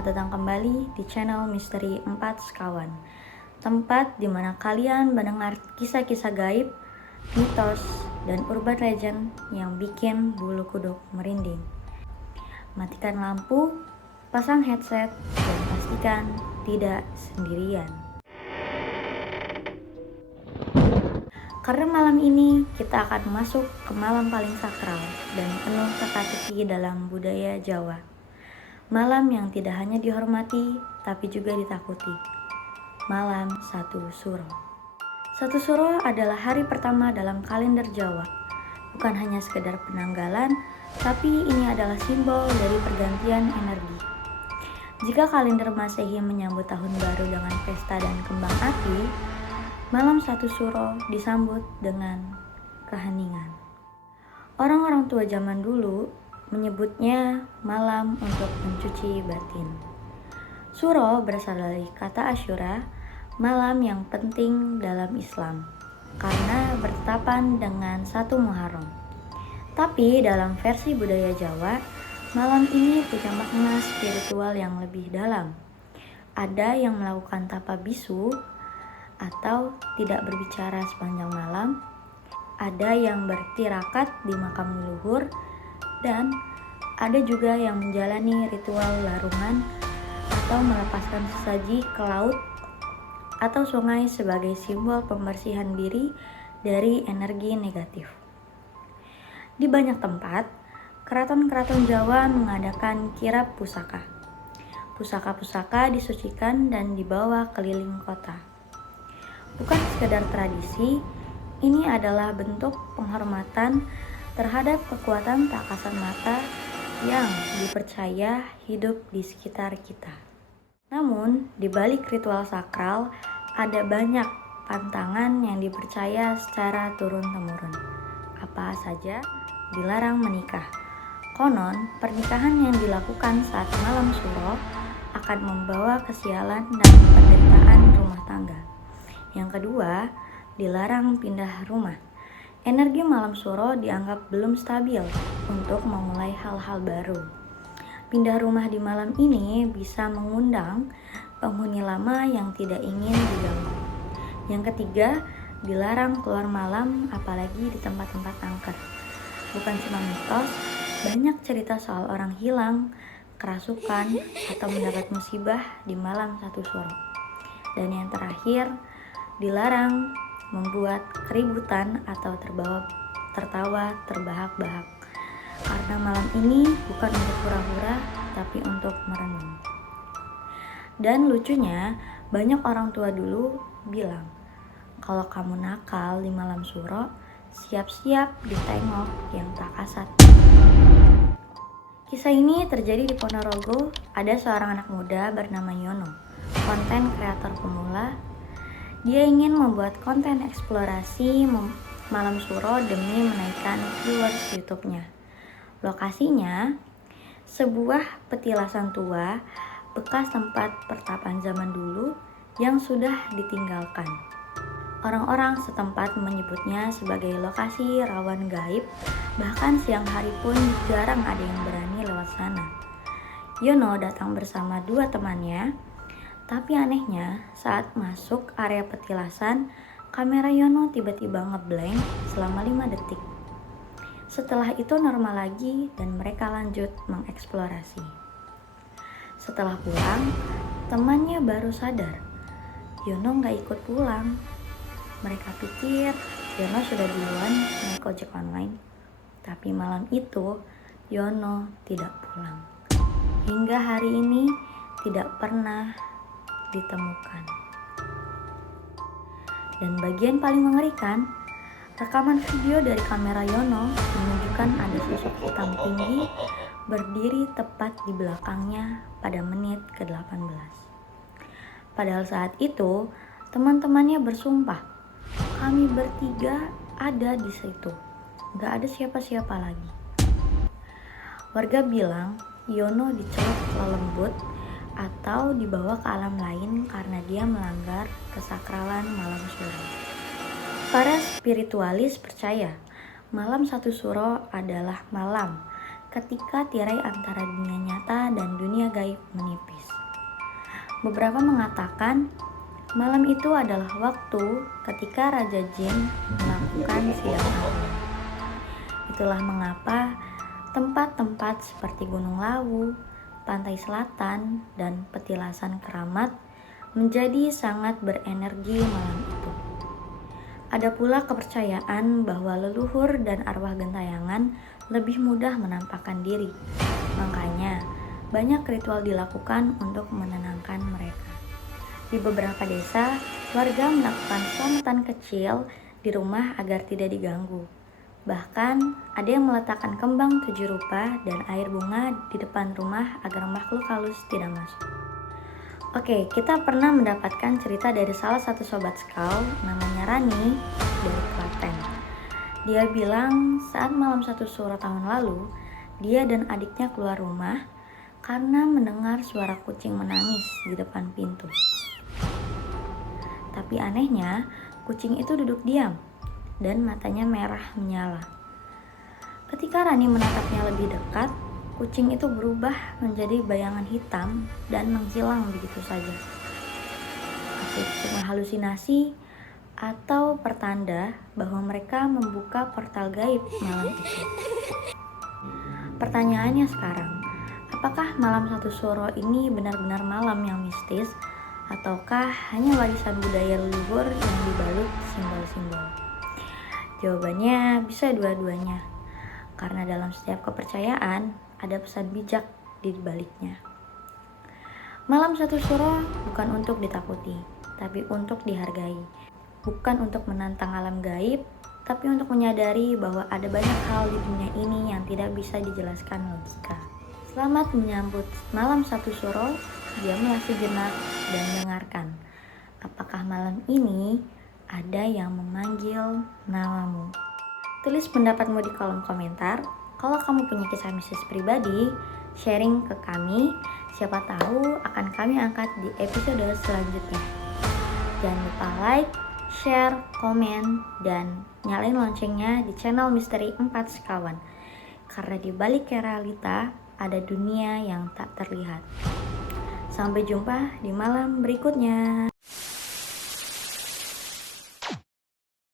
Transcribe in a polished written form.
selamat datang kembali di channel Misteri 4 Sekawan. Tempat di mana kalian mendengar kisah-kisah gaib, mitos, dan urban legend yang bikin bulu kuduk merinding. Matikan lampu, pasang headset, dan pastikan tidak sendirian. Karena malam ini kita akan masuk ke malam paling sakral dan penuh teka-teki dalam budaya Jawa. Malam yang tidak hanya dihormati, tapi juga ditakuti. Malam Satu Suro. Satu Suro adalah hari pertama dalam kalender Jawa. Bukan hanya sekedar penanggalan, tapi ini adalah simbol dari pergantian energi. Jika kalender Masehi menyambut tahun baru dengan pesta dan kembang api, malam Satu Suro disambut dengan keheningan. Orang-orang tua zaman dulu menyebutnya malam untuk mencuci batin. Suro berasal dari kata Asyura, malam yang penting dalam Islam, karena bertepatan dengan 1 Muharram. Tapi dalam versi budaya Jawa, malam ini punya makna spiritual yang lebih dalam. Ada yang melakukan tapa bisu atau tidak berbicara sepanjang malam, ada yang bertirakat di makam leluhur, dan ada juga yang menjalani ritual larungan atau melepaskan sesaji ke laut atau sungai sebagai simbol pembersihan diri dari energi negatif. Di banyak tempat, keraton-keraton Jawa mengadakan kirab pusaka. Pusaka-pusaka disucikan dan dibawa keliling kota. Bukan sekedar tradisi, ini adalah bentuk penghormatan terhadap kekuatan tak kasat mata yang dipercaya hidup di sekitar kita. Namun, di balik ritual sakral, ada banyak pantangan yang dipercaya secara turun-temurun. Apa saja? Dilarang menikah. Konon, pernikahan yang dilakukan saat malam Suro akan membawa kesialan dan penderitaan rumah tangga. Yang kedua, dilarang pindah rumah. Energi malam Suro dianggap belum stabil untuk memulai hal-hal baru. Pindah rumah di malam ini bisa mengundang penghuni lama yang tidak ingin diganggu. Yang ketiga, dilarang keluar malam apalagi di tempat-tempat angker. Bukan cuma mitos, banyak cerita soal orang hilang, kerasukan, atau mendapat musibah di malam Satu Suro. Dan yang terakhir, dilarang membuat keributan atau tertawa terbahak-bahak. Karena malam ini bukan untuk hura-hura, tapi untuk merenung. Dan lucunya, banyak orang tua dulu bilang, kalau kamu nakal di malam Suro, siap-siap ditengok yang tak kasat. Kisah ini terjadi di Ponorogo. Ada seorang anak muda bernama Yono, konten kreator pemula. Dia ingin membuat konten eksplorasi malam Suro demi menaikkan viewers YouTube-nya. Lokasinya, sebuah petilasan tua bekas tempat pertapaan zaman dulu yang sudah ditinggalkan. Orang-orang setempat menyebutnya sebagai lokasi rawan gaib, bahkan siang hari pun jarang ada yang berani lewat sana. Yono datang bersama 2 temannya. Tapi anehnya, saat masuk area petilasan, kamera Yono tiba-tiba ngeblank selama 5 detik. Setelah itu normal lagi dan mereka lanjut mengeksplorasi. Setelah pulang, temannya baru sadar, Yono gak ikut pulang. Mereka pikir Yono sudah duluan naik ojek online. Tapi malam itu, Yono tidak pulang. Hingga hari ini tidak pernah ditemukan. Dan bagian paling mengerikan, rekaman video dari kamera Yono menunjukkan ada sosok hitam tinggi berdiri tepat di belakangnya pada menit ke-18. Padahal saat itu, teman-temannya bersumpah, kami bertiga ada di situ, gak ada siapa-siapa lagi. Warga bilang Yono dicelup lembut atau dibawa ke alam lain karena dia melanggar kesakralan malam Suro. Para spiritualis percaya malam Satu Suro adalah malam ketika tirai antara dunia nyata dan dunia gaib menipis. Beberapa mengatakan malam itu adalah waktu ketika Raja Jin melakukan sidang agung. Itulah mengapa tempat-tempat seperti Gunung Lawu, pantai selatan, dan petilasan keramat menjadi sangat berenergi malam itu. Ada pula kepercayaan bahwa leluhur dan arwah gentayangan lebih mudah menampakkan diri. Makanya, banyak ritual dilakukan untuk menenangkan mereka. Di beberapa desa, warga melakukan selamatan kecil di rumah agar tidak diganggu. Bahkan, ada yang meletakkan kembang 7 rupa dan air bunga di depan rumah agar makhluk halus tidak masuk. Oke, kita pernah mendapatkan cerita dari salah satu sobat Skau namanya Rani dari Klaten. Dia bilang saat malam 1 Suro tahun lalu, dia dan adiknya keluar rumah karena mendengar suara kucing menangis di depan pintu. Tapi anehnya, kucing itu duduk diam dan matanya merah menyala. Ketika Rani menatapnya lebih dekat, kucing itu berubah menjadi bayangan hitam dan menghilang begitu saja. Apa itu cuma halusinasi atau pertanda bahwa mereka membuka portal gaib malam itu? Pertanyaannya sekarang, apakah malam 1 Suro ini benar-benar malam yang mistis ataukah hanya warisan budaya leluhur yang dibalut simbol-simbol? Jawabannya bisa dua-duanya. Karena dalam setiap kepercayaan ada pesan bijak di baliknya. Malam 1 Suro bukan untuk ditakuti, tapi untuk dihargai. Bukan untuk menantang alam gaib, tapi untuk menyadari bahwa ada banyak hal di dunia ini yang tidak bisa dijelaskan logika. Selamat menyambut malam 1 Suro, diamlah sejenak dan dengarkan. Apakah malam ini ada yang memanggil namamu? Tulis pendapatmu di kolom komentar. Kalau kamu punya kisah mistis pribadi, sharing ke kami. Siapa tahu akan kami angkat di episode selanjutnya. Jangan lupa like, share, komen, dan nyalain loncengnya di channel Misteri 4 Sekawan. Karena di balik realita ada dunia yang tak terlihat. Sampai jumpa di malam berikutnya.